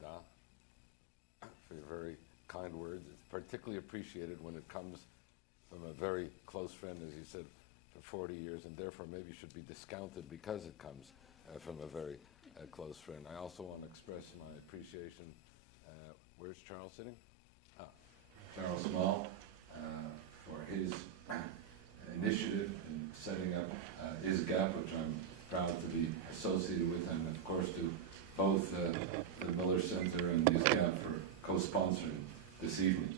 Don, for your very kind words. It's particularly appreciated when it comes from a very close friend, as you said, for 40 years, and therefore maybe should be discounted because it comes from a very close friend. I also want to express my appreciation. Where's Charles sitting? Charles Small, for his initiative in setting up ISGAP, which I'm proud to be associated with, and of course to both the Miller Center and ISGAP for co-sponsoring this evening.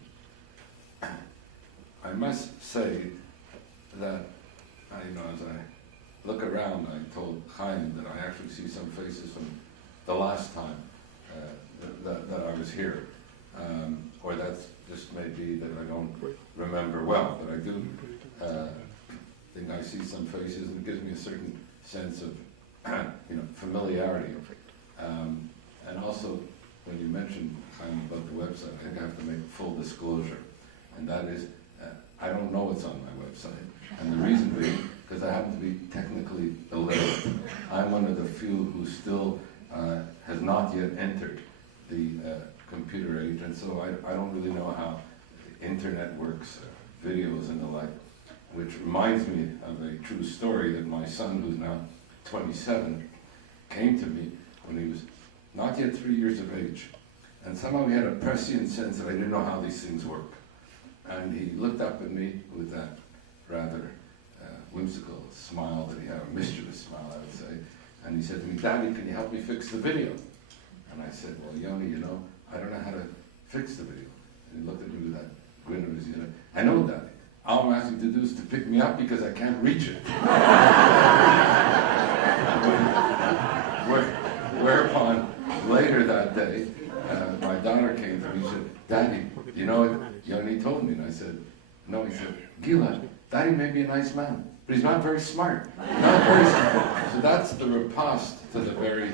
I must say that, as I look around, I told Chaim that I actually see some faces from the last time that I was here. Or that's just may be that I don't remember well, but I do think I see some faces, and it gives me a certain sense of familiarity. And also, when you mentioned, Chaim, about the website, I think I have to make full disclosure, and that is, I don't know what's on my website. And the reason being, because I happen to be technically illiterate. I'm one of the few who still has not yet entered the computer age, and so I don't really know how the internet works, videos and the like, which reminds me of a true story that my son, who's now 27, came to me when he was not yet 3 years of age, and somehow he had a prescient sense that I didn't know how these things work. And he looked up at me with that rather whimsical smile that he had, a mischievous smile, I would say, and he said to me, "Daddy, can you help me fix the video?" And I said, "Well, Yoni, I don't know how to fix the video." And he looked at me with that grin of his, "I know, Daddy. All I'm asking you to do is to pick me up because I can't reach it." Whereupon, later that day, my daughter came to me and said, "Daddy, you know what Yoni told me?" And I said, "No." He said, "Gila, Daddy may be a nice man, but he's not very smart. Not very smart." So that's the riposte to the very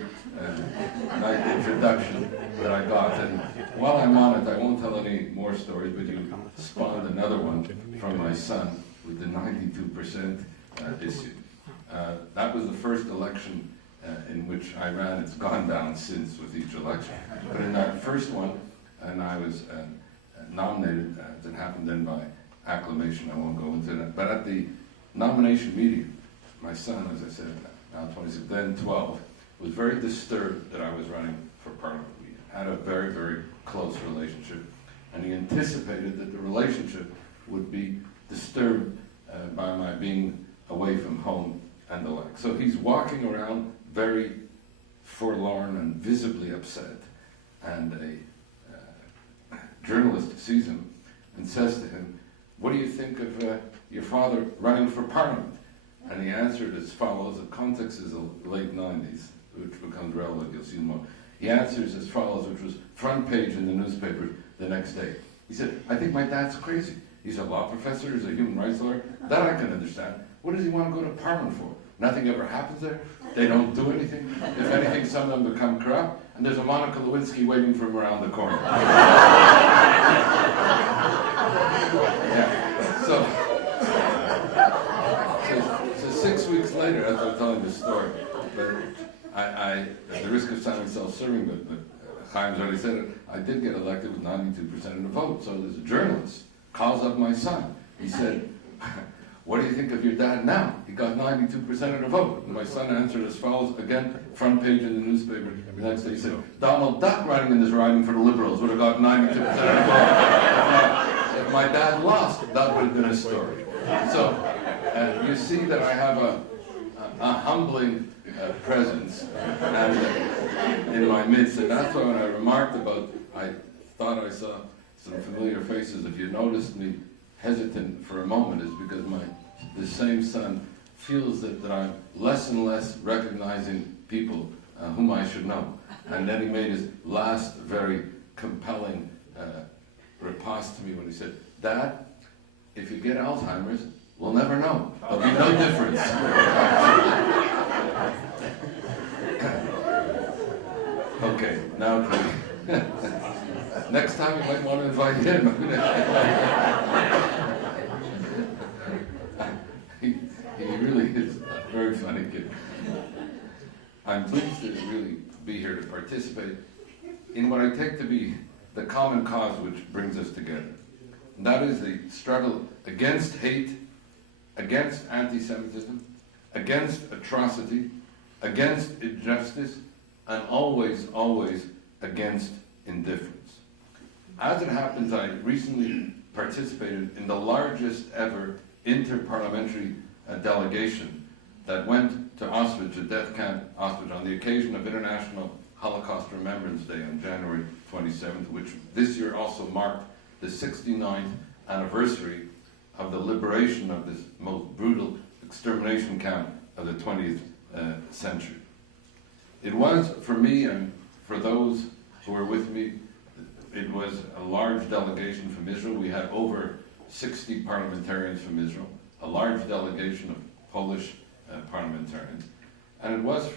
nice introduction that I got. And while I'm on it, I won't tell any more stories, but you spawned another one from my son with the 92% issue. That was the first election in which I ran. It's gone down since with each election. But in that first one, and I was nominated, as it happened then by acclamation, I won't go into that. But at the nomination meeting, my son, as I said, now 26, then 12, was very disturbed that I was running for Parliament. We had a very, very close relationship, and he anticipated that the relationship would be disturbed by my being away from home and the like. So he's walking around very forlorn and visibly upset, and a journalist sees him and says to him, "What do you think of your father running for Parliament?" And he answered as follows. The context is the late 90s, which becomes relevant, you'll see more. He answers as follows, which was front page in the newspaper the next day. He said, "I think my dad's crazy. He's a law professor, he's a human rights lawyer. That I can understand. What does he want to go to Parliament for? Nothing ever happens there. They don't do anything. If anything, some of them become corrupt, and there's a Monica Lewinsky waiting for him around the corner." Yeah. So 6 weeks later, as I'm telling this story, but I at the risk of sounding self-serving, but Chaim's already said it, I did get elected with 92% of the vote. So there's a journalist calls up my son. He said, "What do you think of your dad now? He got 92% of the vote." And my son answered as follows, again, front page in the newspaper the next day. He said, "Donald Duck running in this riding for the Liberals would have got 92% of the vote. If my dad lost, that would have been a story." So you see that I have a humbling presence and in my midst, and that's why when I remarked about, I thought I saw some familiar faces. If you noticed me hesitant for a moment, is because the same son feels that I'm less and less recognizing people whom I should know. And then he made his last very compelling riposte to me when he said, "Dad, if you get Alzheimer's, we'll never know. There'll be no difference." Okay, now next time you might want to invite him. He really is a very funny kid. I'm pleased to really be here to participate in what I take to be the common cause which brings us together. And that is the struggle against hate, against anti-Semitism, against atrocity, against injustice, and always, always against indifference. As it happens, I recently participated in the largest ever interparliamentary delegation that went to Auschwitz, a death camp Auschwitz, on the occasion of International Holocaust Remembrance Day on January 27th, which this year also marked the 69th anniversary of the liberation of this most brutal extermination camp of the 20th century. It was, for me and for those who were with me, it was a large delegation from Israel. We had over 60 parliamentarians from Israel, a large delegation of Polish parliamentarians, and it was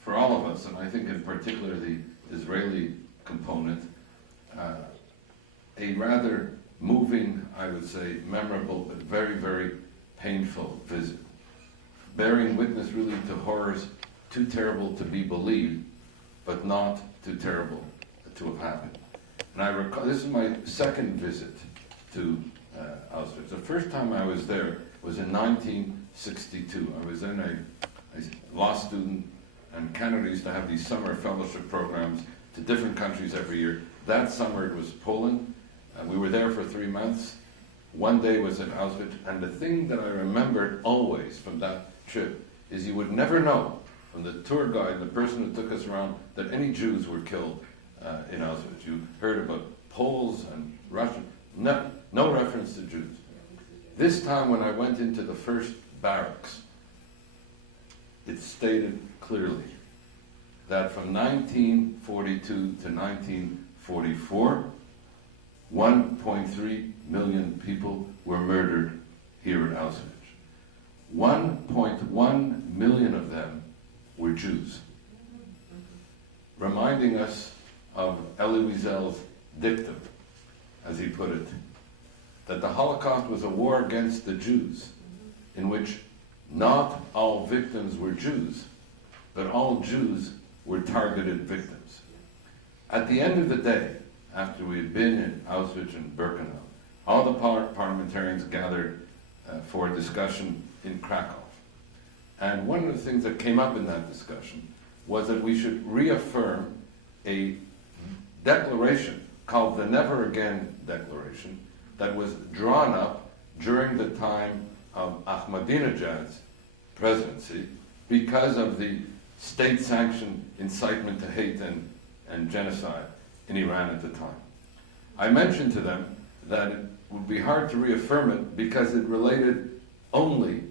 for all of us, and I think in particular the Israeli component, a rather moving, I would say, memorable, but very, very painful visit, bearing witness really to horrors too terrible to be believed, but not too terrible to have happened. And I recall, this is my second visit to Auschwitz. The first time I was there was in 1962. I was then a law student, and Canada used to have these summer fellowship programs to different countries every year. That summer it was Poland. We were there for 3 months. One day was at Auschwitz, and the thing that I remembered always from that trip is you would never know from the tour guide, the person who took us around, that any Jews were killed in Auschwitz. You heard about Poles and Russians, no reference to Jews. This time when I went into the first barracks, it stated clearly that from 1942 to 1944, 1.3 million people were murdered here at Auschwitz. 1.1 million of them were Jews. Reminding us of Elie Wiesel's dictum, as he put it, that the Holocaust was a war against the Jews, in which not all victims were Jews, but all Jews were targeted victims. At the end of the day, after we had been in Auschwitz and Birkenau, all the parliamentarians gathered for a discussion in Krakow. And one of the things that came up in that discussion was that we should reaffirm a declaration called the Never Again Declaration that was drawn up during the time of Ahmadinejad's presidency because of the state-sanctioned incitement to hate and genocide in Iran at the time. I mentioned to them that it would be hard to reaffirm it because it related only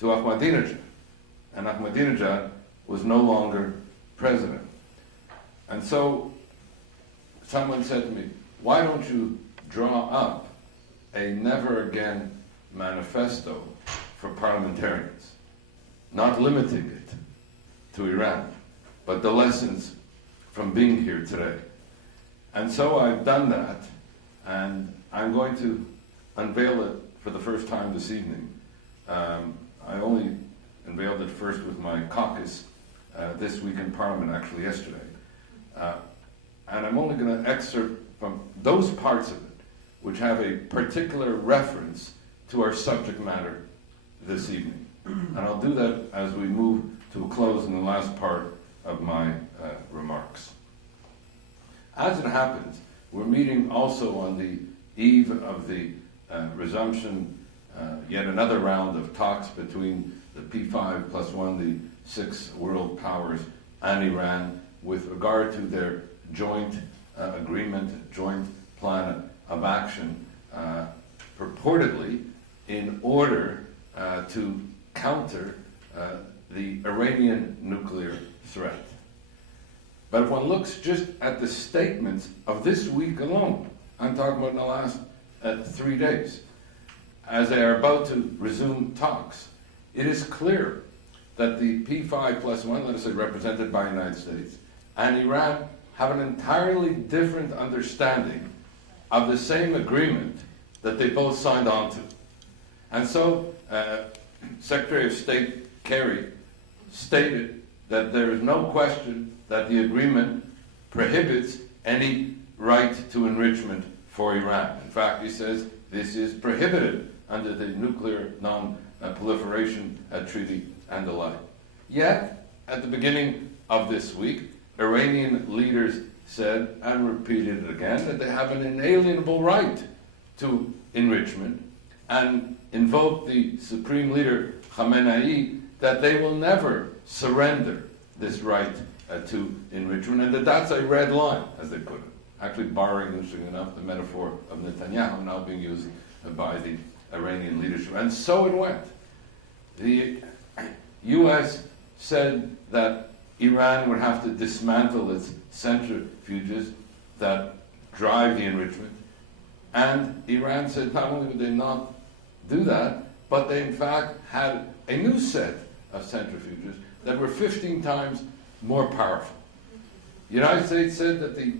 to Ahmadinejad, and Ahmadinejad was no longer president. And so someone said to me, why don't you draw up a Never Again manifesto for parliamentarians, not limiting it to Iran, but the lessons from being here today. And so I've done that, and I'm going to unveil it for the first time this evening. I only unveiled it first with my caucus this week in Parliament, actually yesterday. And I'm only going to excerpt from those parts of it which have a particular reference to our subject matter this evening. And I'll do that as we move to a close in the last part of my remarks. As it happens, we're meeting also on the eve of the resumption, yet another round of talks between the P5+1, the 6 world powers, and Iran with regard to their joint agreement, joint plan of action, purportedly in order to counter the Iranian nuclear threat. But if one looks just at the statements of this week alone, I'm talking about in the last 3 days, as they are about to resume talks, it is clear that the P5+1, let us say represented by the United States, and Iran have an entirely different understanding of the same agreement that they both signed on to. And so, Secretary of State Kerry stated that there is no question that the agreement prohibits any right to enrichment for Iran. In fact, he says this is prohibited under the Nuclear Non-Proliferation Treaty and the like. Yet, at the beginning of this week, Iranian leaders said, and repeated it again, that they have an inalienable right to enrichment, and invoked the Supreme Leader Khamenei that they will never surrender this right to enrichment, and that that's a red line, as they put it. Actually borrowing, interestingly enough, the metaphor of Netanyahu now being used by the Iranian leadership. And so it went. The U.S. said that Iran would have to dismantle its centrifuges that drive the enrichment. And Iran said not only would they not do that, but they in fact had a new set of centrifuges that were 15 times more powerful. The United States said that the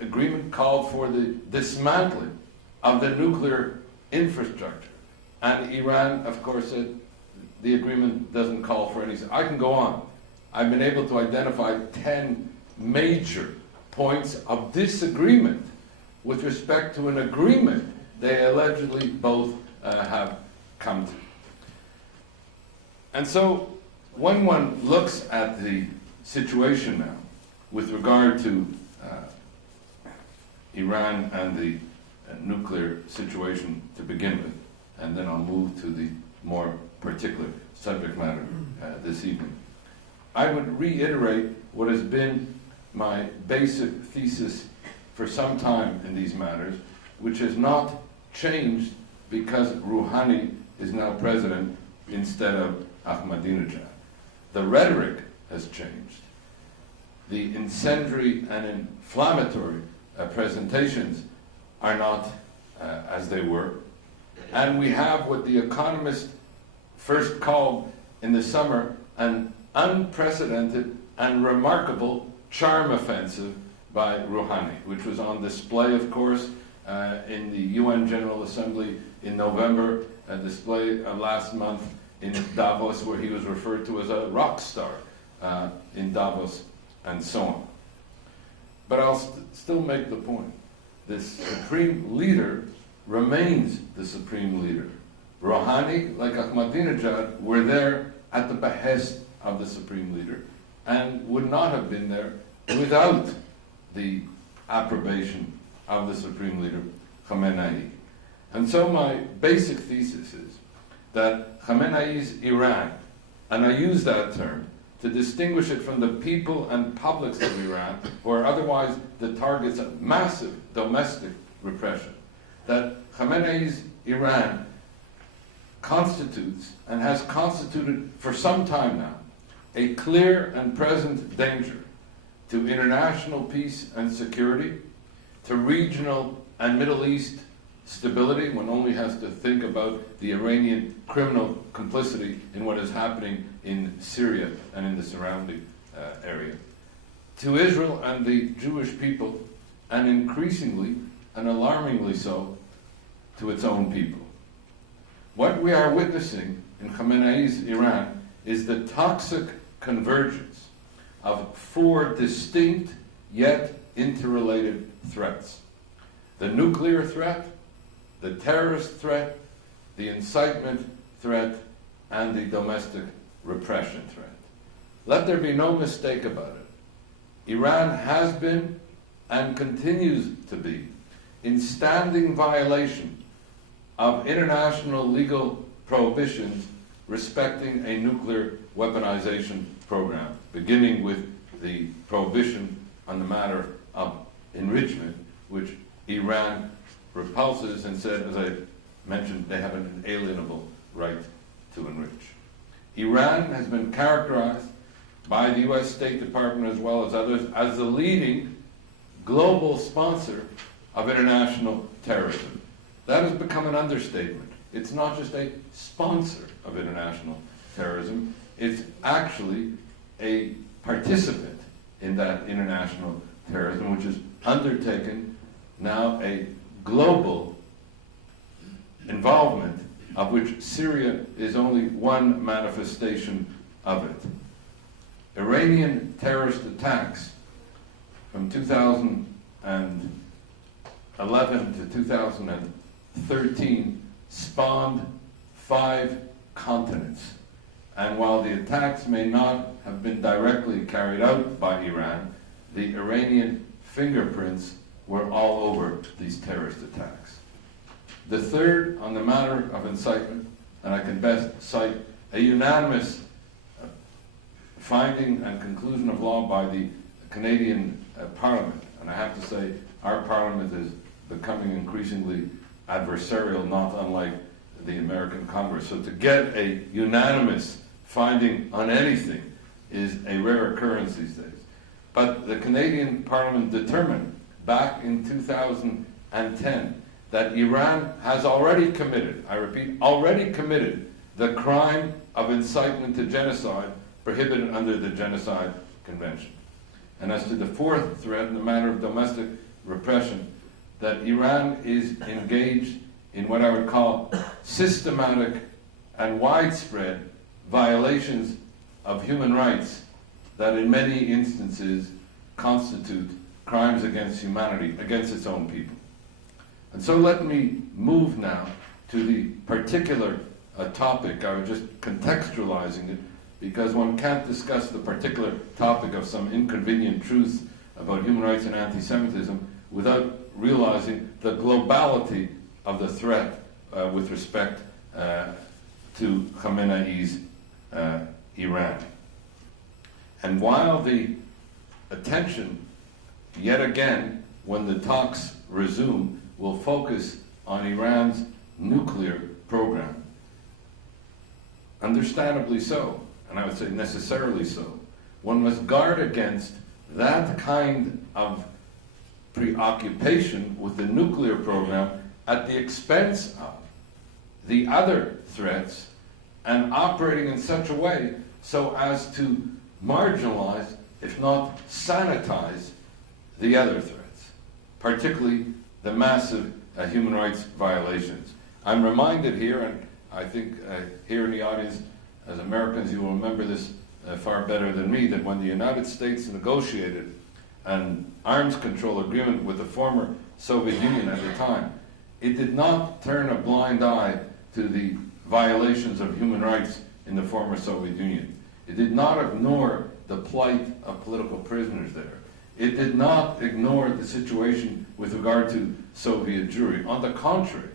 agreement called for the dismantling of the nuclear infrastructure. And Iran, of course, said the agreement doesn't call for any. I can go on. I've been able to identify 10 major points of disagreement with respect to an agreement they allegedly both have come to. And so when one looks at the situation now with regard to Iran and the nuclear situation to begin with, and then I'll move to the more particular subject matter this evening, I would reiterate what has been my basic thesis for some time in these matters, which has not changed because Rouhani is now president instead of Ahmadinejad. The rhetoric has changed. The incendiary and inflammatory presentations are not as they were. And we have what The Economist first called in the summer an unprecedented and remarkable charm offensive by Rouhani, which was on display, of course, in the UN General Assembly in November, a display last month in Davos, where he was referred to as a rock star in Davos, and so on. But I'll still make the point. This supreme leader remains the supreme leader. Rouhani, like Ahmadinejad, were there at the behest of the supreme leader and would not have been there without the approbation of the supreme leader, Khamenei. And so my basic thesis is that Khamenei's Iran, and I use that term to distinguish it from the people and publics of Iran, who are otherwise the targets of massive domestic repression, that Khamenei's Iran constitutes, and has constituted for some time now, a clear and present danger to international peace and security, to regional and Middle East stability. One only has to think about the Iranian criminal complicity in what is happening in Syria and in the surrounding area, to Israel and the Jewish people, and increasingly and alarmingly so, to its own people. What we are witnessing in Khamenei's Iran is the toxic convergence of four distinct yet interrelated threats: the nuclear threat, the terrorist threat, the incitement threat, and the domestic repression threat. Let there be no mistake about it. Iran has been and continues to be in standing violation of international legal prohibitions respecting a nuclear weaponization program, beginning with the prohibition on the matter of enrichment, which Iran repulses and said, as I mentioned, they have an inalienable right to enrich. Iran has been characterized by the U.S. State Department as well as others as the leading global sponsor of international terrorism. That has become an understatement. It's not just a sponsor of international terrorism, it's actually a participant in that international terrorism, which has undertaken now a global involvement, of which Syria is only one manifestation of it. Iranian terrorist attacks from 2011 to 2013 spawned 5 continents. And while the attacks may not have been directly carried out by Iran, the Iranian fingerprints were all over these terrorist attacks. The third, on the matter of incitement, and I can best cite a unanimous finding and conclusion of law by the Canadian Parliament. And I have to say, our Parliament is becoming increasingly adversarial, not unlike the American Congress. So to get a unanimous finding on anything is a rare occurrence these days. But the Canadian Parliament determined back in 2010 that Iran has already committed, I repeat, already committed the crime of incitement to genocide prohibited under the Genocide Convention. And as to the fourth threat in the matter of domestic repression, that Iran is engaged in what I would call systematic and widespread violations of human rights that in many instances constitute crimes against humanity, against its own people. And so let me move now to the particular topic. I was just contextualizing it because one can't discuss the particular topic of some inconvenient truth about human rights and anti-Semitism without realizing the globality of the threat with respect to Khamenei's Iran. And while the attention, yet again, when the talks resume, will focus on Iran's nuclear program, understandably so, and I would say necessarily so, one must guard against that kind of preoccupation with the nuclear program at the expense of the other threats and operating in such a way so as to marginalize, if not sanitize, the other threats, particularly the massive human rights violations. I'm reminded here, and I think here in the audience, as Americans, you will remember this far better than me, that when the United States negotiated an arms control agreement with the former Soviet Union at the time, it did not turn a blind eye to the violations of human rights in the former Soviet Union. It did not ignore the plight of political prisoners there. It did not ignore the situation with regard to Soviet Jewry. On the contrary,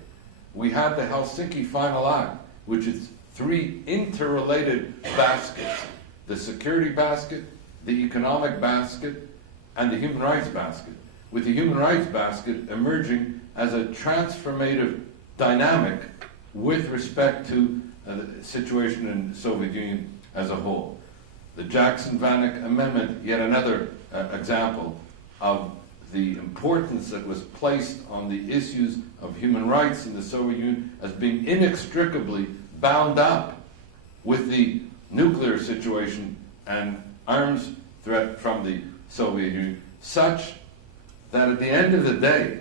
we had the Helsinki Final Act, which is 3 interrelated baskets: the security basket, the economic basket, and the human rights basket, with the human rights basket emerging as a transformative dynamic with respect to the situation in the Soviet Union as a whole. The Jackson-Vanik Amendment, yet another example of the importance that was placed on the issues of human rights in the Soviet Union as being inextricably bound up with the nuclear situation and arms threat from the Soviet Union, such that at the end of the day,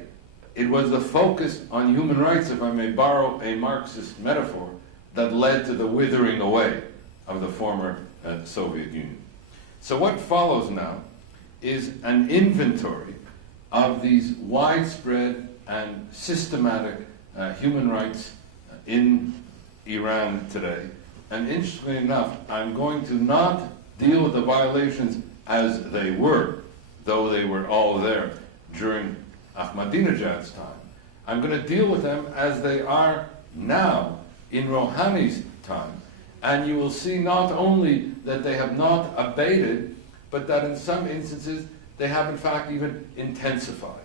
it was the focus on human rights, if I may borrow a Marxist metaphor, that led to the withering away of the former Soviet Union. So what follows now is an inventory of these widespread and systematic human rights in Iran today. And interestingly enough, I'm going to not deal with the violations as they were, though they were all there during Ahmadinejad's time. I'm going to deal with them as they are now in Rouhani's time. And you will see not only that they have not abated, but that in some instances they have in fact even intensified.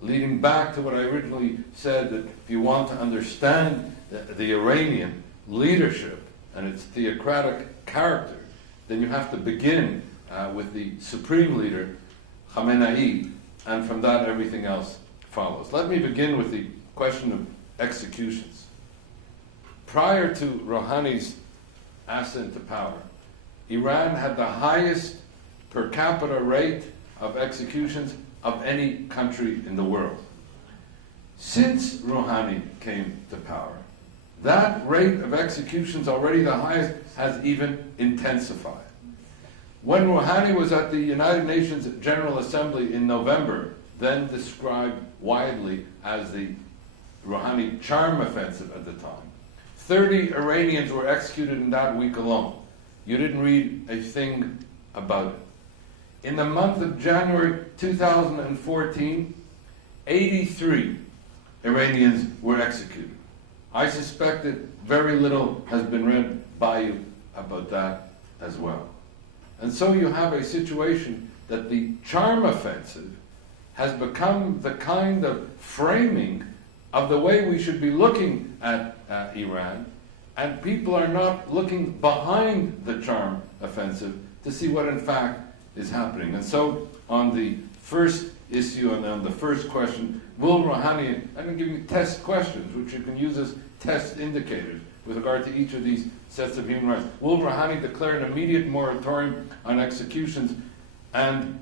Leading back to what I originally said, that if you want to understand the Iranian leadership and its theocratic character, then you have to begin with the supreme leader, Khamenei, and from that everything else follows. Let me begin with the question of executions. Prior to Rouhani's ascent to power, Iran had the highest per capita rate of executions of any country in the world. Since Rouhani came to power, that rate of executions, already the highest, has even intensified. When Rouhani was at the United Nations General Assembly in November, then described widely as the Rouhani charm offensive at the time, 30 Iranians were executed in that week alone. You didn't read a thing about it. In the month of January 2014, 83 Iranians were executed. I suspect that very little has been read by you about that as well. And so you have a situation that the charm offensive has become the kind of framing of the way we should be looking at Iran, and people are not looking behind the charm offensive to see what in fact is happening. And so on the first issue and on the first question, will Rouhani, I'm going to give you test questions which you can use as test indicators with regard to each of these sets of human rights. Will Rouhani declare an immediate moratorium on executions and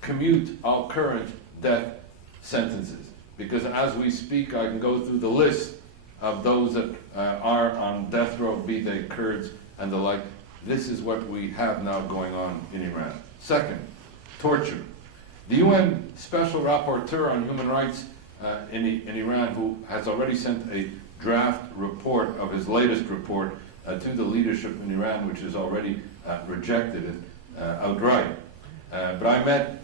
commute all current death sentences? Because as we speak, I can go through the list of those that are on death row, be they Kurds and the like. This is what we have now going on in Iran. Second, torture. The UN Special Rapporteur on Human Rights in Iran, who has already sent a draft report of his latest report to the leadership in Iran, which has already rejected it outright. But I met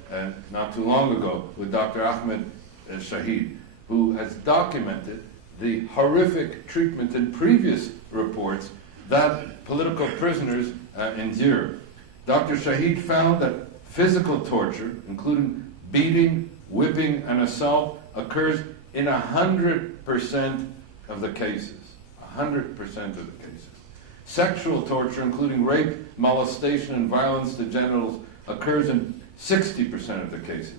not too long ago with Dr. Ahmed Shahid, who has documented the horrific treatment in previous reports that political prisoners endure. Dr. Shahid found that physical torture, including beating, whipping, and assault, occurs in 100% of the cases. 100% of the cases. Sexual torture, including rape, molestation, and violence to genitals, occurs in 60% of the cases.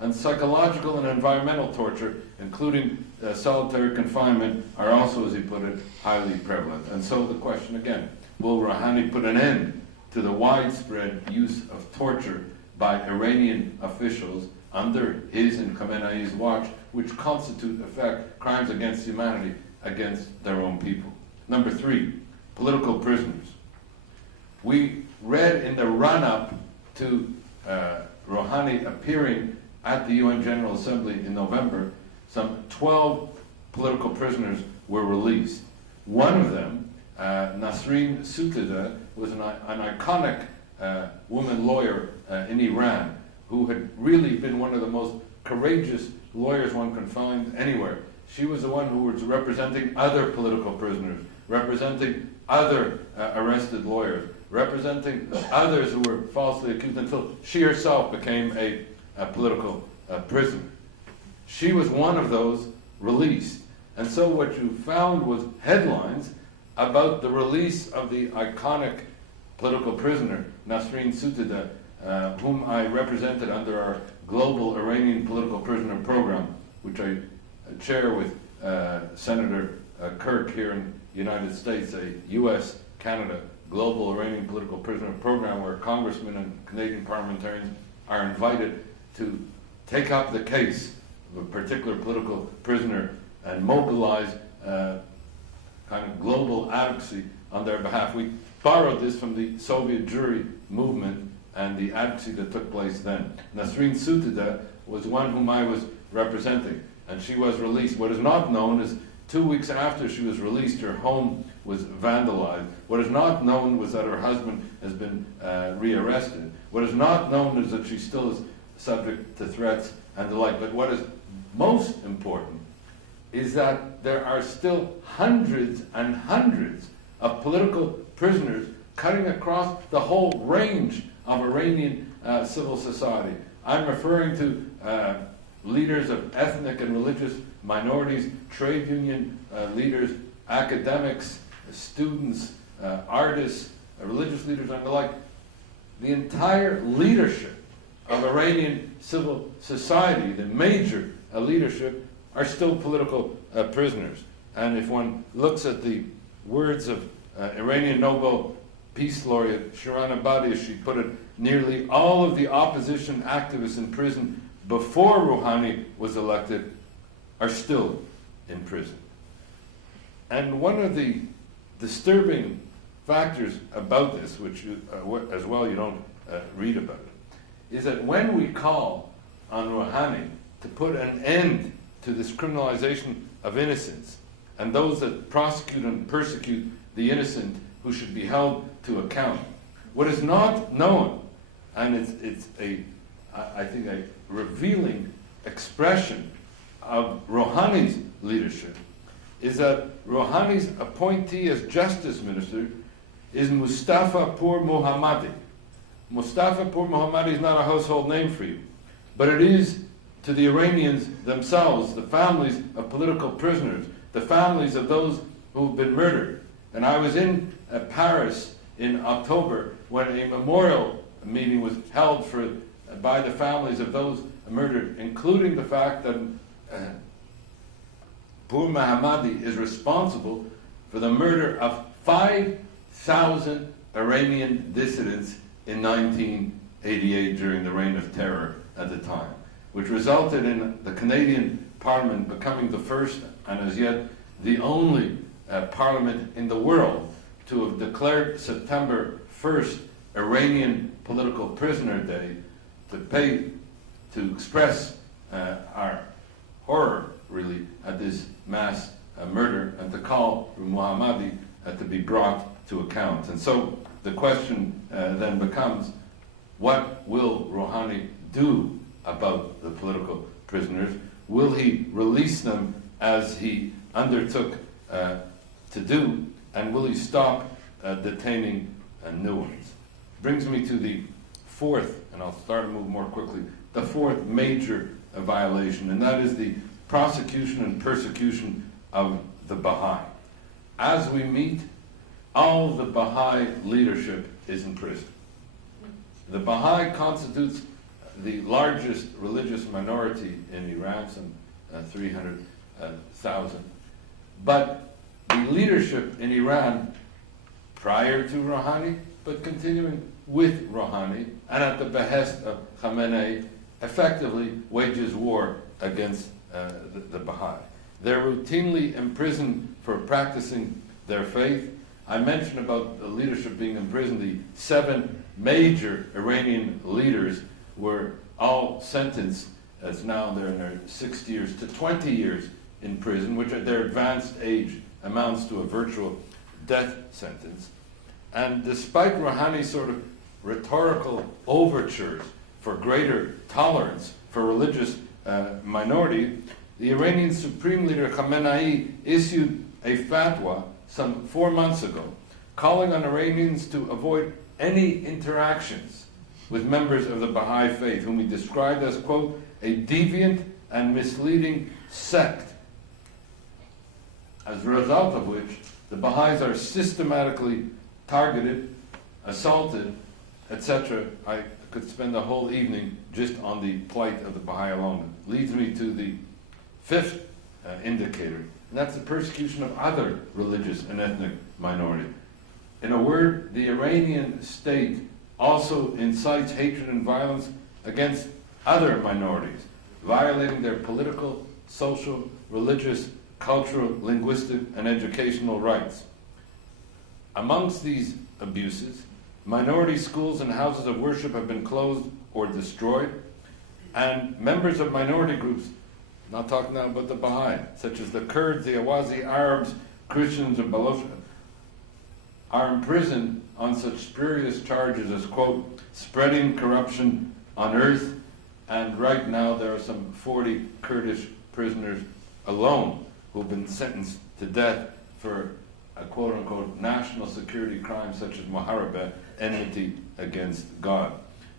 And psychological and environmental torture, including solitary confinement, are also, as he put it, highly prevalent. And so the question again, will Rouhani put an end to the widespread use of torture by Iranian officials under his and Khamenei's watch, which constitute, in fact, crimes against humanity against their own people? Number three, political prisoners. We read in the run-up to Rouhani appearing at the UN General Assembly in November, some 12 political prisoners were released. One of them, Nasrin Sotoudeh, was an iconic woman lawyer in Iran who had really been one of the most courageous lawyers one can find anywhere. She was the one who was representing other political prisoners, representing other arrested lawyers, representing others who were falsely accused until she herself became a political prisoner. She was one of those released. And so what you found was headlines about the release of the iconic political prisoner, Nasrin Sotoudeh, whom I represented under our global Iranian political prisoner program, which I chair with Senator Kirk here in the United States, a U.S.-Canada global Iranian political prisoner program where congressmen and Canadian parliamentarians are invited to take up the case of a particular political prisoner and mobilize kind of global advocacy on their behalf. We borrowed this from the Soviet Jewry movement and the advocacy that took place then. Nasrin Sotoudeh was one whom I was representing, and she was released. What is not known is 2 weeks after she was released, her home was vandalized. What is not known was that her husband has been rearrested. What is not known is that she still is subject to threats and the like. But what is most important is that there are still hundreds and hundreds of political prisoners cutting across the whole range of Iranian civil society. I'm referring to leaders of ethnic and religious minorities, trade union leaders, academics, students, artists, religious leaders and the like. The entire leadership of Iranian civil society, the major leadership, are still political prisoners. And if one looks at the words of Iranian Nobel Peace Laureate Shirin Ebadi, as she put it, nearly all of the opposition activists in prison before Rouhani was elected are still in prison. And one of the disturbing factors about this, which as well you don't read about it, is that when we call on Rouhani to put an end to this criminalization of innocence and those that prosecute and persecute the innocent who should be held to account, what is not known, and it's I think a revealing expression of Rouhani's leadership, is that Rouhani's appointee as justice minister is Mustafa Pur Mohammadi. Mustafa Pur Mohammadi is not a household name for you, but it is to the Iranians themselves, the families of political prisoners, the families of those who've been murdered. And I was in Paris in October when a memorial meeting was held by the families of those murdered, including the fact that Pur Mohammadi is responsible for the murder of 5,000 Iranian dissidents in 1988 during the Reign of Terror at the time, which resulted in the Canadian Parliament becoming the first and as yet the only parliament in the world to have declared September 1st Iranian Political Prisoner Day to express our horror, really, at this mass murder and to call Mohammadi to be brought to account. And so the question then becomes, what will Rouhani do about the political prisoners? Will he release them as he undertook to do, and will he stop detaining new ones? Brings me to the fourth, and I'll start to move more quickly, the fourth major violation, and that is the prosecution and persecution of the Baha'i. As we meet, all the Baha'i leadership is in prison. The Baha'i constitutes the largest religious minority in Iran, some 300,000. But the leadership in Iran, prior to Rouhani, but continuing with Rouhani, and at the behest of Khamenei, effectively wages war against the Baha'i. They're routinely imprisoned for practicing their faith. I mentioned about the leadership being imprisoned. The 7 major Iranian leaders were all sentenced, as now they're in their 60 years, to 20 years in prison, which at their advanced age amounts to a virtual death sentence. And despite Rouhani's sort of rhetorical overtures for greater tolerance for religious minority, the Iranian Supreme Leader Khamenei issued a fatwa some 4 months ago, calling on Iranians to avoid any interactions with members of the Baha'i faith, whom he described as, quote, a deviant and misleading sect, as a result of which the Baha'is are systematically targeted, assaulted, etc. I could spend the whole evening just on the plight of the Baha'i alone. It leads me to the fifth indicator, and that's the persecution of other religious and ethnic minorities. In a word, the Iranian state also incites hatred and violence against other minorities, violating their political, social, religious, cultural, linguistic, and educational rights. Amongst these abuses, minority schools and houses of worship have been closed or destroyed, and members of minority groups, not talking now about the Baha'i, such as the Kurds, the Awazi, Arabs, Christians, and Baloch, are imprisoned on such spurious charges as, quote, spreading corruption on earth, and right now there are some 40 Kurdish prisoners alone who've been sentenced to death for a quote-unquote national security crime such as muharaba, enmity against God.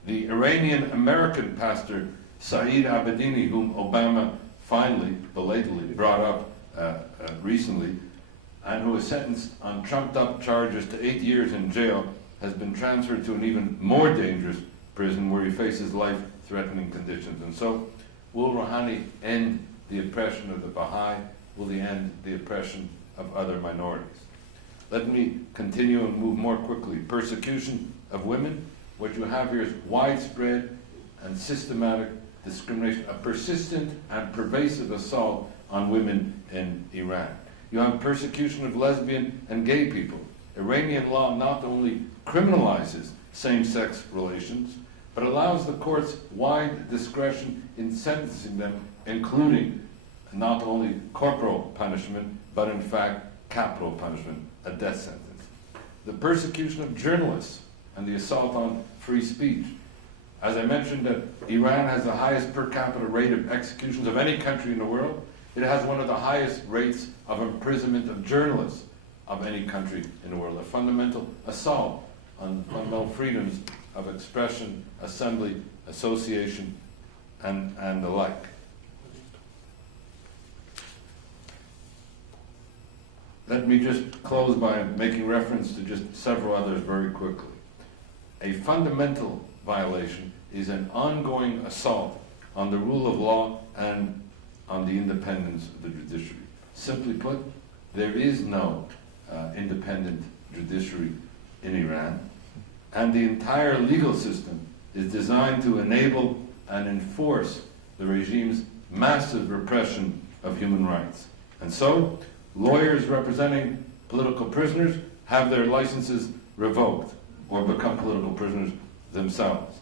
The Iranian-American pastor Saeed Abedini, whom Obama finally, belatedly, brought up recently, and who was sentenced on trumped-up charges to 8 years in jail, has been transferred to an even more dangerous prison where he faces life-threatening conditions. And so, will Rouhani end the oppression of the Baha'i? Will he end the oppression of other minorities? Let me continue and move more quickly. Persecution of women. What you have here is widespread and systematic discrimination, a persistent and pervasive assault on women in Iran. You have persecution of lesbian and gay people. Iranian law not only criminalizes same-sex relations, but allows the courts wide discretion in sentencing them, including not only corporal punishment, but in fact capital punishment, a death sentence. The persecution of journalists and the assault on free speech. As I mentioned, Iran has the highest per capita rate of executions of any country in the world. It has one of the highest rates of imprisonment of journalists of any country in the world. A fundamental assault on fundamental freedoms of expression, assembly, association, and the like. Let me just close by making reference to just several others very quickly. A fundamental violation is an ongoing assault on the rule of law and on the independence of the judiciary. Simply put, there is no independent judiciary in Iran, and the entire legal system is designed to enable and enforce the regime's massive repression of human rights. And so, lawyers representing political prisoners have their licenses revoked or become political prisoners themselves.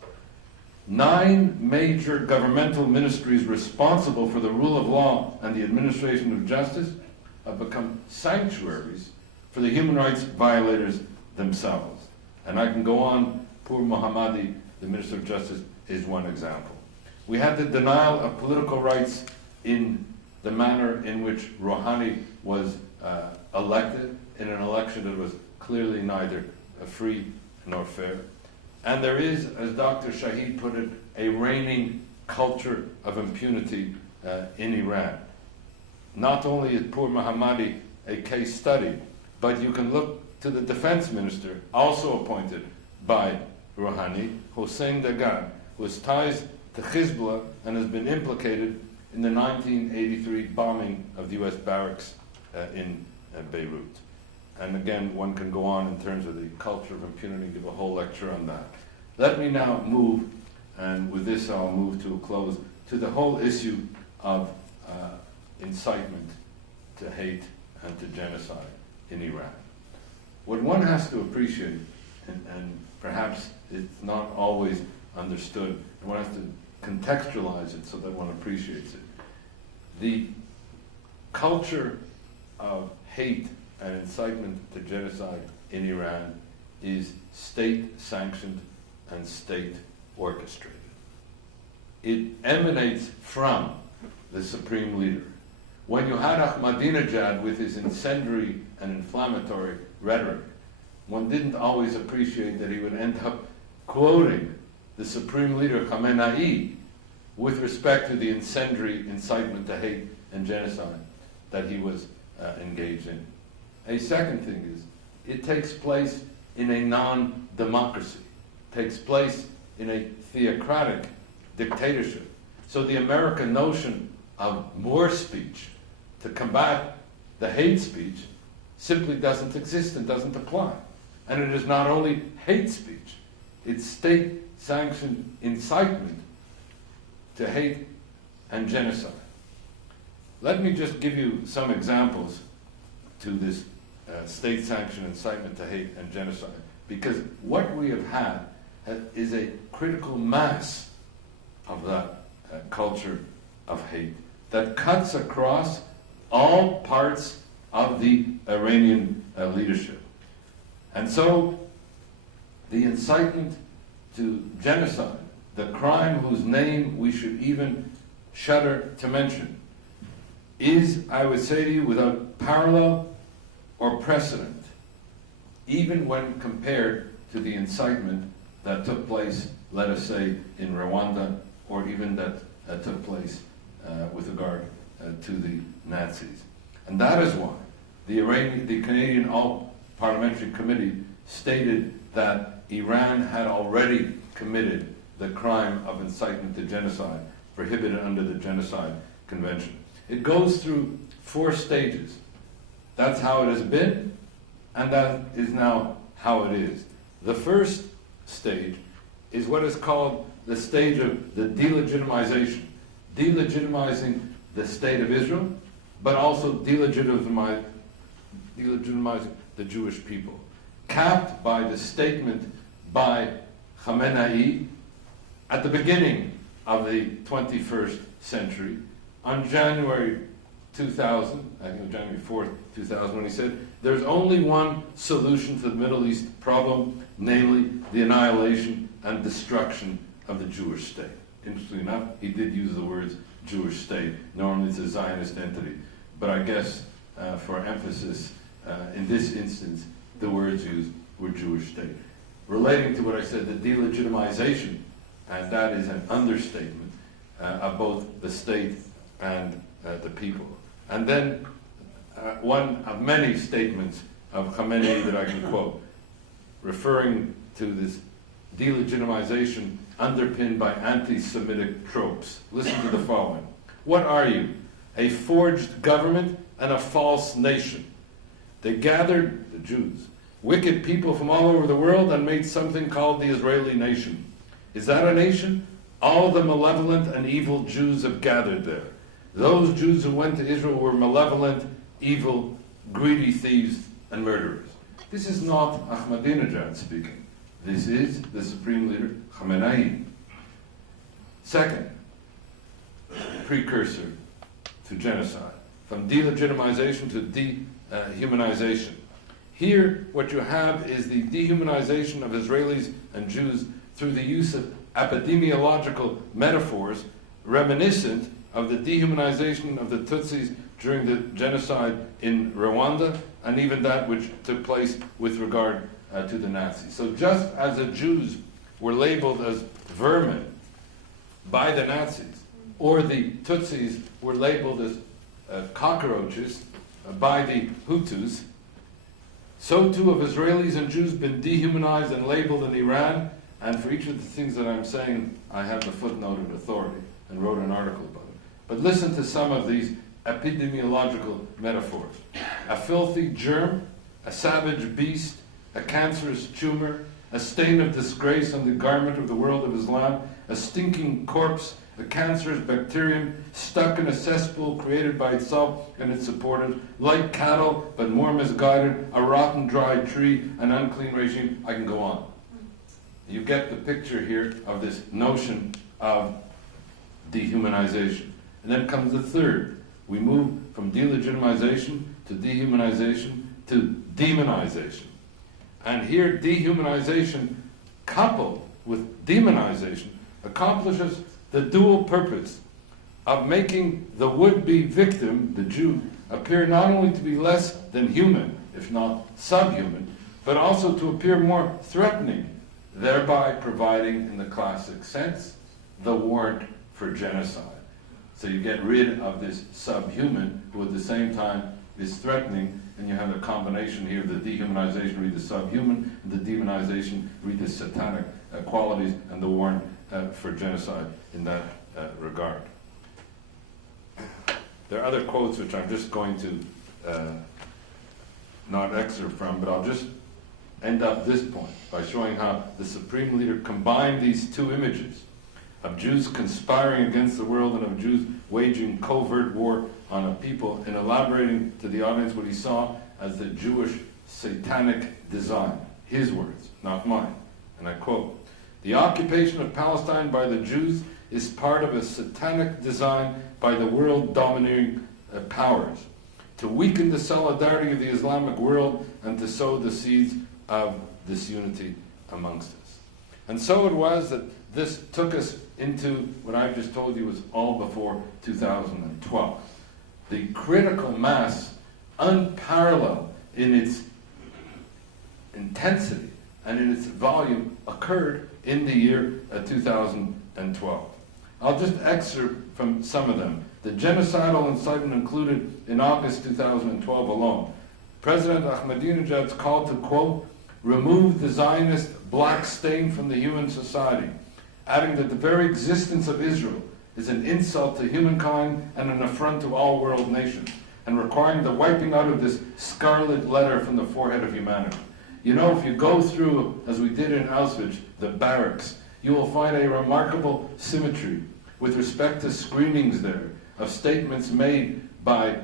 9 major governmental ministries responsible for the rule of law and the administration of justice have become sanctuaries for the human rights violators themselves. And I can go on. Pur Mohammadi, the Minister of Justice, is one example. We had the denial of political rights in the manner in which Rouhani was elected in an election that was clearly neither free nor fair. And there is, as Dr. Shahid put it, a reigning culture of impunity in Iran. Not only is Pur Mohammadi a case study, but you can look to the defense minister, also appointed by Rouhani, Hossein Dagan, who has ties to Hezbollah and has been implicated in the 1983 bombing of the US barracks in Beirut. And again, one can go on in terms of the culture of impunity, give a whole lecture on that. Let me now move, and with this I'll move to a close, to the whole issue of incitement to hate and to genocide in Iran. What one has to appreciate, and perhaps it's not always understood, and one has to contextualize it so that one appreciates it. The culture of hate and incitement to genocide in Iran is state-sanctioned and state-orchestrated. It emanates from the supreme leader. When you had Ahmadinejad with his incendiary and inflammatory rhetoric, one didn't always appreciate that he would end up quoting the supreme leader Khamenei with respect to the incendiary incitement to hate and genocide that he was engaged in. A second thing is, it takes place in a non-democracy, takes place in a theocratic dictatorship. So the American notion of more speech to combat the hate speech simply doesn't exist and doesn't apply. And it is not only hate speech, it's state-sanctioned incitement to hate and genocide. Let me just give you some examples to this state-sanctioned incitement to hate and genocide, because what we have had is a critical mass of that culture of hate that cuts across all parts of the Iranian leadership. And so the incitement to genocide, the crime whose name we should even shudder to mention, is, I would say to you, without parallel or precedent, even when compared to the incitement that took place, let us say, in Rwanda, or even that took place with regard to the Nazis. And that is why the Canadian All-Parliamentary Committee stated that Iran had already committed the crime of incitement to genocide, prohibited under the Genocide Convention. It goes through 4 stages. That's how it has been, and that is now how it is. The first stage is what is called the stage of the delegitimization, delegitimizing the state of Israel, but also delegitimizing the Jewish people, capped by the statement by Khamenei, at the beginning of the 21st century, on January 2000, I think it was January 4th, 2000, when he said, there's only one solution to the Middle East problem, namely the annihilation and destruction of the Jewish state. Interestingly enough, he did use the words Jewish state. Normally it's a Zionist entity. But I guess for emphasis, in this instance, the words used were Jewish state. Relating to what I said, the delegitimization, and that is an understatement, of both the state and the people. And then one of many statements of Khamenei that I can quote, referring to this delegitimization underpinned by anti-Semitic tropes. Listen to the following. What are you? A forged government and a false nation. They gathered, the Jews, wicked people from all over the world and made something called the Israeli nation. Is that a nation? All the malevolent and evil Jews have gathered there. Those Jews who went to Israel were malevolent, evil, greedy thieves and murderers. This is not Ahmadinejad speaking. This is the supreme leader, Khamenei. Second, precursor to genocide, from delegitimization to dehumanization. Here, what you have is the dehumanization of Israelis and Jews through the use of epidemiological metaphors reminiscent of the dehumanization of the Tutsis during the genocide in Rwanda, and even that which took place with regard to the Nazis. So just as the Jews were labeled as vermin by the Nazis, or the Tutsis were labeled as cockroaches by the Hutus, so too have Israelis and Jews been dehumanized and labeled in Iran. And for each of the things that I'm saying, I have the footnote of authority and wrote an article about it. But listen to some of these epidemiological metaphors. A filthy germ, a savage beast, a cancerous tumor, a stain of disgrace on the garment of the world of Islam, a stinking corpse, a cancerous bacterium stuck in a cesspool created by itself and its supporters, like cattle but more misguided, a rotten dry tree, an unclean regime. I can go on. You get the picture here of this notion of dehumanization. And then comes the third. We move from delegitimization to dehumanization to demonization. And here dehumanization coupled with demonization accomplishes the dual purpose of making the would-be victim, the Jew, appear not only to be less than human, if not subhuman, but also to appear more threatening, thereby providing, in the classic sense, the warrant for genocide. So you get rid of this subhuman, who at the same time is threatening, and you have a combination here of the dehumanization, read the subhuman, and the demonization, read the satanic qualities, and the warrant for genocide in that regard. There are other quotes which I'm just going to not excerpt from, but I'll just end up this point by showing how the Supreme Leader combined these two images of Jews conspiring against the world and of Jews waging covert war on a people, and elaborating to the audience what he saw as the Jewish satanic design. His words, not mine. And I quote, "The occupation of Palestine by the Jews is part of a satanic design by the world domineering powers to weaken the solidarity of the Islamic world and to sow the seeds of disunity amongst us." And so it was that this took us into what I've just told you was all before 2012. The critical mass, unparalleled in its intensity and in its volume, occurred in the year 2012. I'll just excerpt from some of them. The genocidal incitement included in August 2012 alone. President Ahmadinejad's call to, quote, "remove the Zionist black stain from the human society," adding that the very existence of Israel is an insult to humankind and an affront to all world nations, and requiring the wiping out of this scarlet letter from the forehead of humanity. You know, if you go through, as we did in Auschwitz, the barracks, you will find a remarkable symmetry with respect to screenings there of statements made by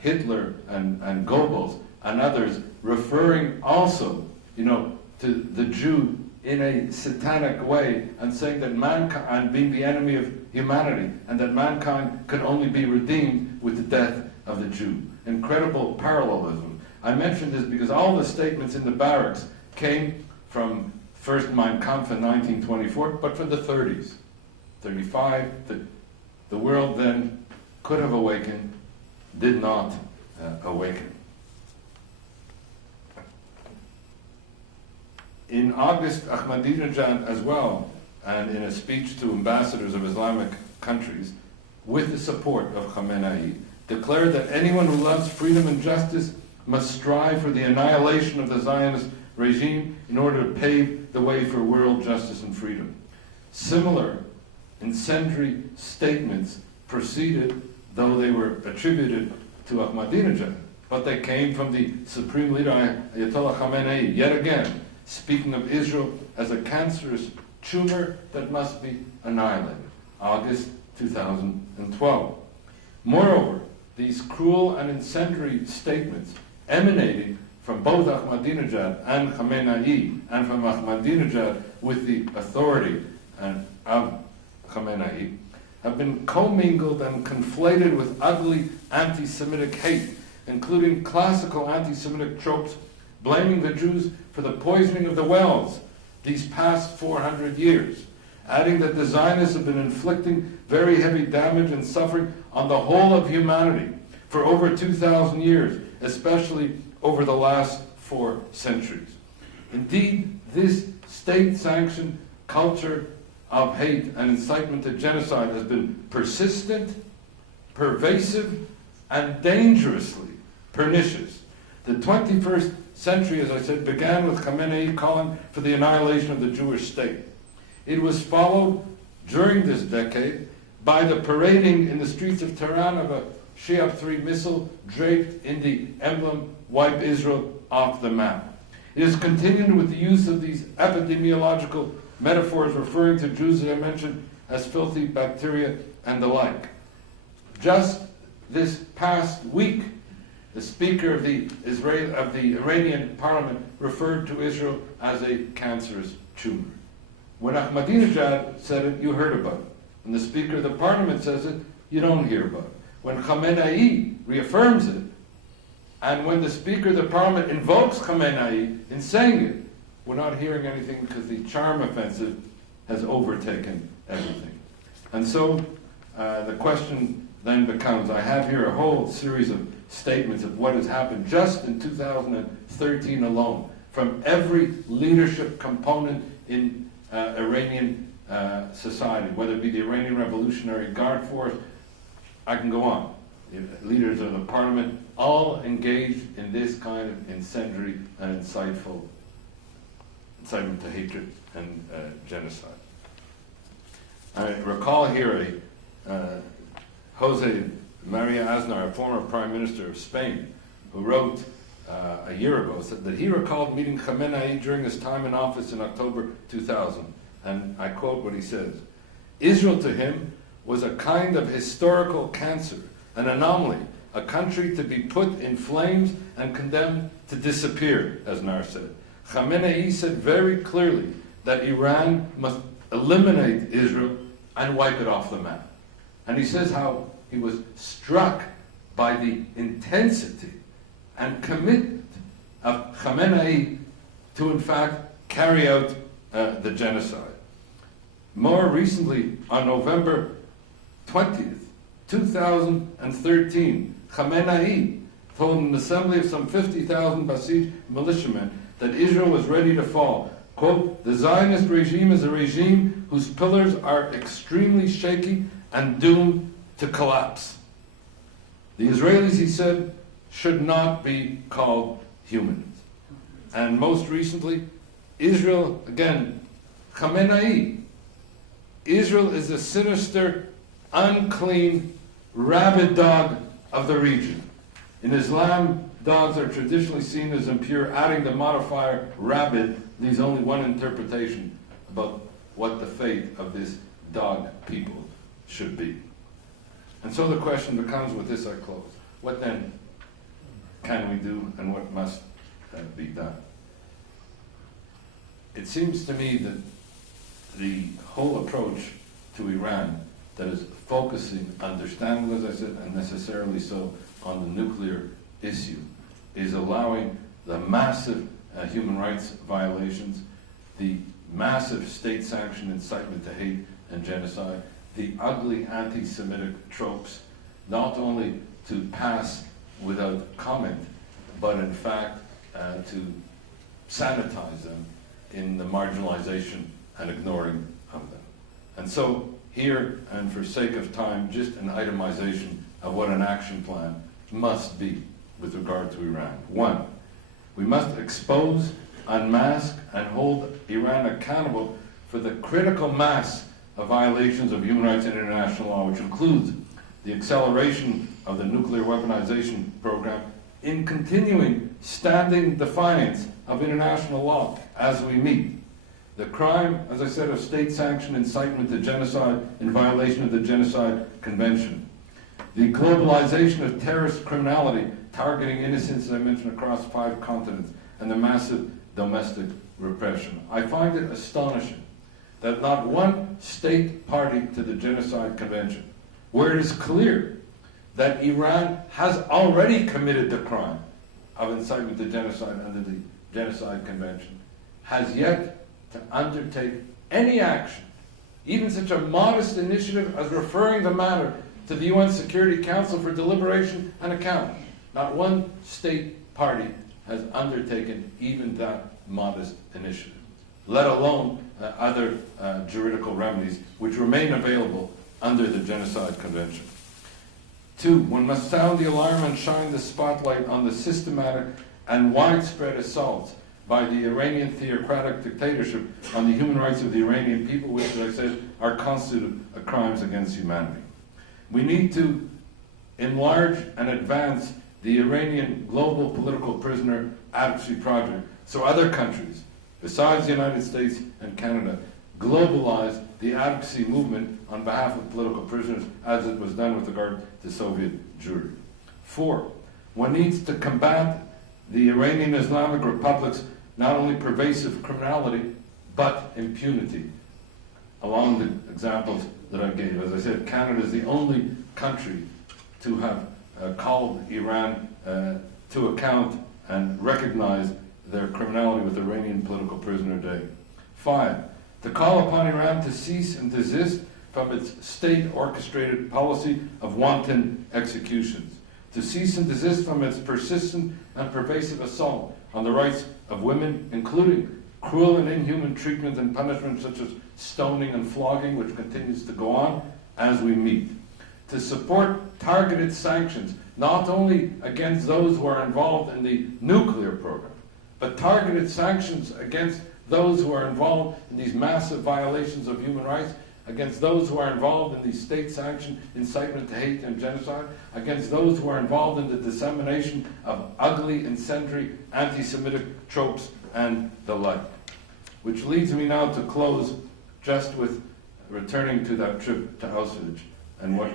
Hitler and Goebbels and others, referring also, to the Jew in a satanic way and saying that mankind, and being the enemy of humanity, and that mankind could only be redeemed with the death of the Jew. Incredible parallelism. I mention this because all the statements in the barracks came from first Mein Kampf in 1924, but from the 30s. 35, the world then could have awakened, did not awaken. In August, Ahmadinejad as well, and in a speech to ambassadors of Islamic countries, with the support of Khamenei, declared that anyone who loves freedom and justice must strive for the annihilation of the Zionist regime in order to pave the way for world justice and freedom. Similar incendiary statements proceeded, though they were attributed to Ahmadinejad, but they came from the Supreme Leader Ayatollah Khamenei, yet again, speaking of Israel as a cancerous tumor that must be annihilated. August 2012. Moreover, these cruel and incendiary statements emanating from both Ahmadinejad and Khamenei, and from Ahmadinejad with the authority of Khamenei, have been commingled and conflated with ugly anti-Semitic hate, including classical anti-Semitic tropes blaming the Jews for the poisoning of the wells these past 400 years, adding that the Zionists have been inflicting very heavy damage and suffering on the whole of humanity for over 2,000 years, especially over the last 4 centuries. Indeed, this state-sanctioned culture of hate and incitement to genocide has been persistent, pervasive, and dangerously pernicious. The 21st century, as I said, began with Khamenei calling for the annihilation of the Jewish state. It was followed during this decade by the parading in the streets of Tehran of a Shiab 3 missile draped in the emblem, "Wipe Israel off the map." It has continued with the use of these epidemiological metaphors referring to Jews, as I mentioned, as filthy bacteria and the like. Just this past week, the Speaker of the Iranian Parliament referred to Israel as a cancerous tumor. When Ahmadinejad said it, you heard about it. When the Speaker of the Parliament says it, you don't hear about it. When Khamenei reaffirms it, and when the Speaker of the Parliament invokes Khamenei in saying it, we're not hearing anything because the charm offensive has overtaken everything. And so the question then becomes, I have here a whole series of statements of what has happened just in 2013 alone, from every leadership component in Iranian society, whether it be the Iranian Revolutionary Guard Force, I can go on. Leaders of the parliament, all engaged in this kind of incendiary and incitement to hatred and genocide. I recall here Jose Maria Aznar, a former Prime Minister of Spain, who wrote a year ago, said that he recalled meeting Khamenei during his time in office in October 2000. And I quote what he says: "Israel to him was a kind of historical cancer, an anomaly, a country to be put in flames and condemned to disappear," Aznar said. Khamenei said very clearly that Iran must eliminate Israel and wipe it off the map. And he says how he was struck by the intensity and commitment of Khamenei to, in fact, carry out the genocide. More recently, on November 20th, 2013, Khamenei told an assembly of some 50,000 Basij militiamen that Israel was ready to fall. Quote, "The Zionist regime is a regime whose pillars are extremely shaky and doomed to collapse. The Israelis," he said, "should not be called humans." And most recently, Israel, again, Khamenei, Israel is a sinister, unclean, rabid dog of the region. In Islam, dogs are traditionally seen as impure. Adding the modifier rabid leaves only one interpretation about what the fate of this dog people should be. And so the question becomes, with this I close, what then can we do and what must be done? it seems to me that the whole approach to Iran that is focusing, understandably, as I said, and necessarily so, on the nuclear issue, is allowing the massive human rights violations, the massive state-sanctioned incitement to hate and genocide, the ugly anti-Semitic tropes, not only to pass without comment, but in fact to sanitize them in the marginalization and ignoring of them. And so here, and for sake of time, just an itemization of what an action plan must be with regard to Iran. One, we must expose, unmask, and hold Iran accountable for the critical mass of violations of human rights and international law, which includes the acceleration of the nuclear weaponization program in continuing standing defiance of international law as we meet. The crime, as I said, of state-sanctioned incitement to genocide in violation of the Genocide Convention. The globalization of terrorist criminality targeting innocents, as I mentioned, across 5 continents, and the massive domestic repression. I find it astonishing that not one state party to the Genocide Convention, where it is clear that Iran has already committed the crime of incitement to genocide under the Genocide Convention, has yet to undertake any action, even such a modest initiative as referring the matter to the UN Security Council for deliberation and account. Not one state party has undertaken even that modest initiative, let alone other juridical remedies which remain available under the Genocide Convention. 2, one must sound the alarm and shine the spotlight on the systematic and widespread assaults by the Iranian theocratic dictatorship on the human rights of the Iranian people, which, as I said, are constituted crimes against humanity. We need to enlarge and advance the Iranian global political prisoner advocacy project so other countries, besides the United States and Canada, globalize the advocacy movement on behalf of political prisoners, as it was done with regard to Soviet Jewry. 4, one needs to combat the Iranian Islamic Republic's not only pervasive criminality, but impunity, along the examples that I gave. As I said, Canada is the only country to have called Iran to account and recognized their criminality with Iranian Political Prisoner Day. 5, to call upon Iran to cease and desist from its state-orchestrated policy of wanton executions, to cease and desist from its persistent and pervasive assault on the rights of women, including cruel and inhuman treatment and punishment such as stoning and flogging, which continues to go on as we meet, to support targeted sanctions, not only against those who are involved in the nuclear program, but targeted sanctions against those who are involved in these massive violations of human rights, against those who are involved in the state-sanctioned incitement to hate and genocide, against those who are involved in the dissemination of ugly, incendiary, anti-Semitic tropes and the like. Which leads me now to close just with returning to that trip to Auschwitz and what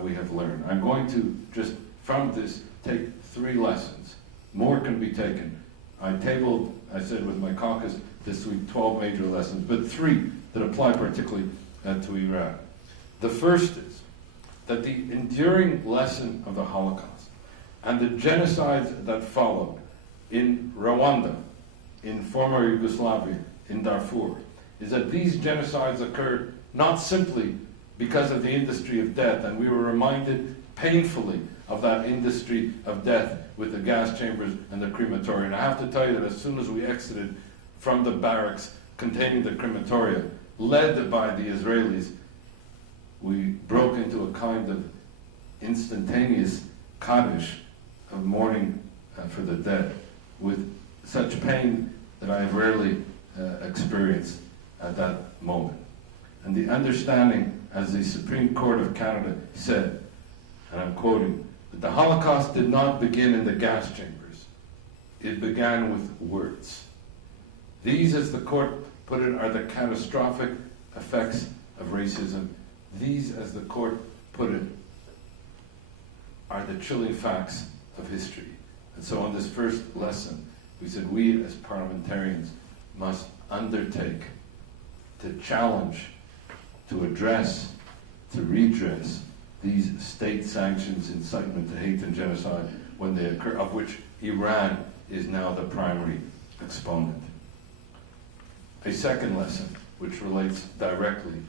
we have learned. I'm going to just, from this, take 3 lessons. More can be taken. I tabled, I said with my caucus this week, 12 major lessons, but 3 that apply particularly to Iran. The first is that the enduring lesson of the Holocaust and the genocides that followed in Rwanda, in former Yugoslavia, in Darfur, is that these genocides occurred not simply because of the industry of death, and we were reminded painfully of that industry of death with the gas chambers and the crematoria. And I have to tell you that as soon as we exited from the barracks containing the crematoria, led by the Israelis, we broke into a kind of instantaneous Kaddish of mourning for the dead, with such pain that I have rarely experienced at that moment. And the understanding, as the Supreme Court of Canada said, and I'm quoting, that the Holocaust did not begin in the gas chambers. It began with words. These, as the court put it, are the catastrophic effects of racism. These, as the court put it, are the chilling facts of history. And so on this first lesson, we said we as parliamentarians must undertake to challenge, to address, to redress these state-sanctioned incitement to hate and genocide when they occur, of which Iran is now the primary exponent. A second lesson, which relates directly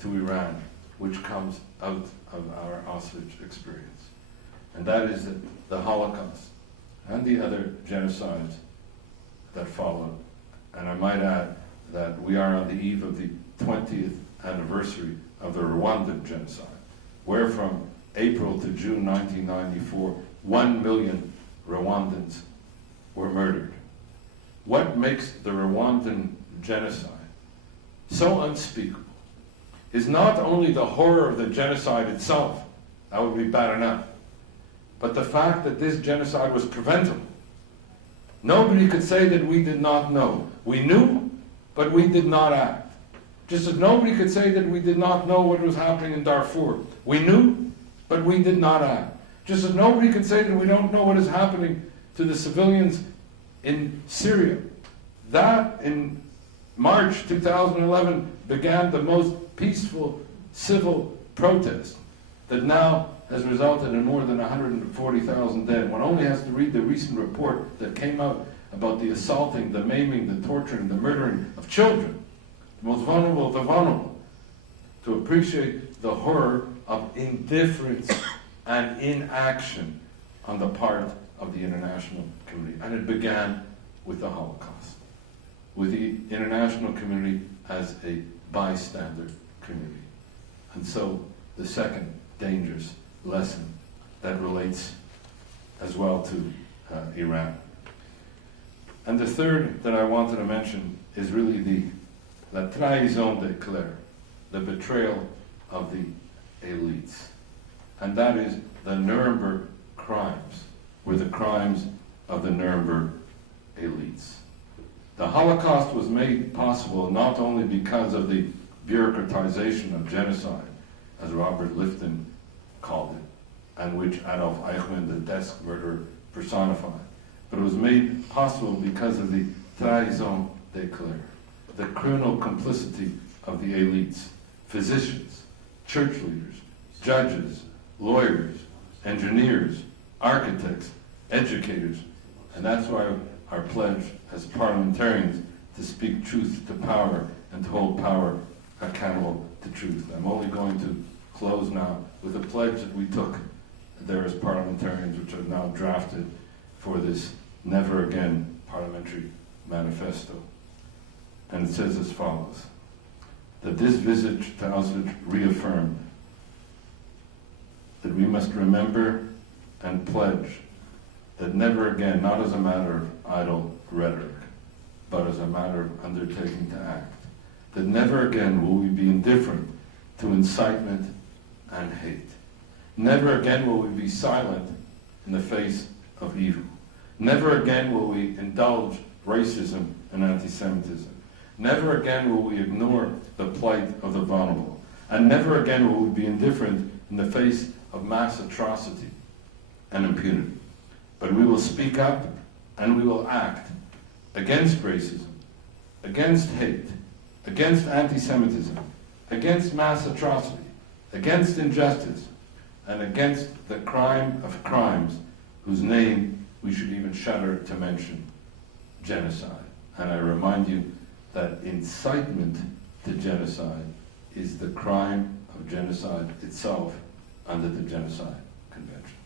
to Iran, which comes out of our Auschwitz experience, and that is that the Holocaust and the other genocides that followed, and I might add that we are on the eve of the 20th anniversary of the Rwandan genocide, where from April to June 1994, 1 million Rwandans were murdered. What makes the Rwandan genocide so unspeakable is not only the horror of the genocide itself, that would be bad enough, but the fact that this genocide was preventable. Nobody could say that we did not know. We knew, but we did not act. Just as nobody could say that we did not know what was happening in Darfur. We knew, but we did not act. Just as nobody could say that we don't know what is happening to the civilians in Syria. That, in March 2011, began the most peaceful civil protest that now has resulted in more than 140,000 dead. One only has to read the recent report that came out about the assaulting, the maiming, the torturing, the murdering of children, the most vulnerable of the vulnerable, to appreciate the horror of indifference and inaction on the part of the international community. And it began with the Holocaust, with the international community as a bystander community. And so the second dangerous lesson that relates as well to Iran. And the third that I wanted to mention is really la trahison de clerc, the betrayal of the elites. And that is the Nuremberg crimes, were the crimes of the Nuremberg elites. The Holocaust was made possible not only because of the bureaucratization of genocide, as Robert Lifton called it, and which Adolf Eichmann, the desk murderer, personified, but it was made possible because of the trahison de clerc, the criminal complicity of the elites, physicians, church leaders, judges, lawyers, engineers, architects, educators, and that's why our pledge as parliamentarians to speak truth to power and to hold power accountable to truth. I'm only going to close now with a pledge that we took there as parliamentarians, which I've now drafted for this Never Again Parliamentary Manifesto. And it says as follows, that this visit to Auschwitz reaffirmed that we must remember and pledge that never again, not as a matter of idle rhetoric, but as a matter of undertaking to act, that never again will we be indifferent to incitement and hate. Never again will we be silent in the face of evil. Never again will we indulge racism and anti-Semitism. Never again will we ignore the plight of the vulnerable. And never again will we be indifferent in the face of mass atrocity and impunity. But we will speak up and we will act against racism, against hate, against anti-Semitism, against mass atrocity, against injustice, and against the crime of crimes whose name we should even shudder to mention, genocide. And I remind you that incitement to genocide is the crime of genocide itself under the Genocide Convention.